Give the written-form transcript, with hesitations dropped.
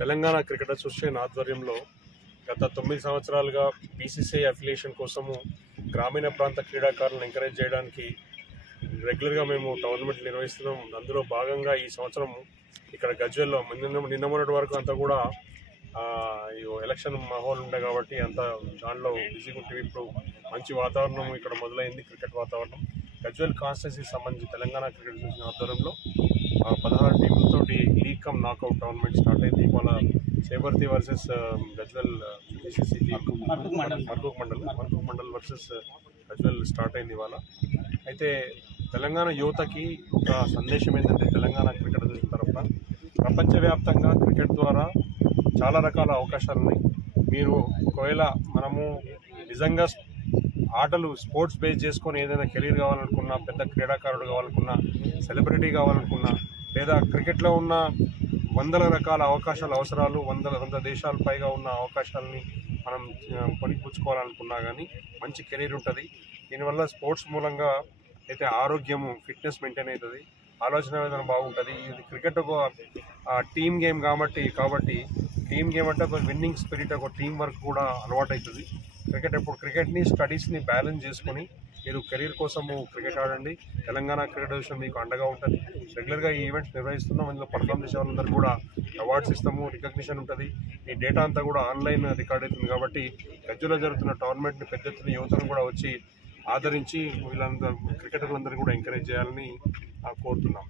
Telangana cricket association ఆధ్వర్యంలో గత 9 సంవత్సరాలుగా బీసీసీఐ అఫిలియేషన్ కోసము గ్రామీణ ప్రాంత క్రీడాకారులను ఎంకరేజ్ చేయడానికి రెగ్యులర్గా మేము టోర్నమెంట్లు నిర్వహిస్తున్నాం. అందులో భాగంగా ఈ సంవత్సరం ఇక్కడ గజ్వేల్లో నిన్న మొన్నటి వరకు అంతా కూడా ఎలక్షన్ మాహోల్ ఉండే కాబట్టి అంత దాంట్లో బిజీగా ఉంటుంది. ఇప్పుడు మంచి వాతావరణం ఇక్కడ మొదలైంది, క్రికెట్ వాతావరణం. గజ్వేల్ కాన్స్టిట్యున్సీకి సంబంధించి తెలంగాణ క్రికెట్ అసోసియేషన్ ఆధ్వర్యంలో 16 టీంలతోటి league cum knockout tournament start అయింది. ఇవాళ Chebarthi versus Gajwel Markook mandal versus Gajwel start అయింది ఇవాళ. అయితే తెలంగాణ యువతకి ఒక సందేశం ఏంటంటే, తెలంగాణ క్రికెట్ అసోసియేషన్ తరఫున ప్రపంచవ్యాప్తంగా క్రికెట్ ద్వారా చాలా రకాల అవకాశాలు ఉన్నాయి. మీరు ఒకవేళ మనము నిజంగా ఆటలు స్పోర్ట్స్ బేస్ చేసుకొని ఏదైనా కెరీర్ కావాలనుకున్నా, పెద్ద క్రీడాకారుడు కావాలనుకున్నా, సెలబ్రిటీ కావాలనుకున్నా, లేదా క్రికెట్లో ఉన్న వందల రకాల అవకాశాలు అవసరాలు 100 దేశాల పైగా ఉన్న అవకాశాలని మనం కొనిపుచ్చుకోవాలనుకున్నా కానీ మంచి కెరీర్ ఉంటుంది. దీనివల్ల స్పోర్ట్స్ మూలంగా అయితే ఆరోగ్యము, ఫిట్నెస్ మెయింటైన్ అవుతుంది, ఆలోచన విధానం బాగుంటుంది. ఇది క్రికెట్ ఒక టీమ్ గేమ్ కాబట్టి టీమ్ గేమ్ అంటే ఒక విన్నింగ్ స్పిరిట్, ఒక టీం వర్క్ కూడా అలవాటు అవుతుంది. క్రికెట్ని స్టడీస్ని బ్యాలెన్స్ చేసుకొని మీరు కెరీర్ కోసము క్రికెట్ ఆడండి. తెలంగాణ క్రికెట్ అసోసియేషన్ మీకు అండగా ఉంటుంది. రెగ్యులర్గా ఈ ఈవెంట్స్ నిర్వహిస్తున్నాం. ఇందులో పర్ఫార్మ్ చేసే వాళ్ళందరూ కూడా అవార్డ్స్ ఇస్తాము, రికగ్నిషన్ ఉంటుంది. ఈ డేటా అంతా కూడా ఆన్లైన్ రికార్డ్ అవుతుంది కాబట్టి గజ్వేల్లో జరుగుతున్న టోర్నమెంట్ని పెద్ద ఎత్తున యువతను కూడా వచ్చి ఆదరించి వీళ్ళందరూ క్రికెటర్లందరూ కూడా ఎంకరేజ్ చేయాలని కోరుతున్నాం.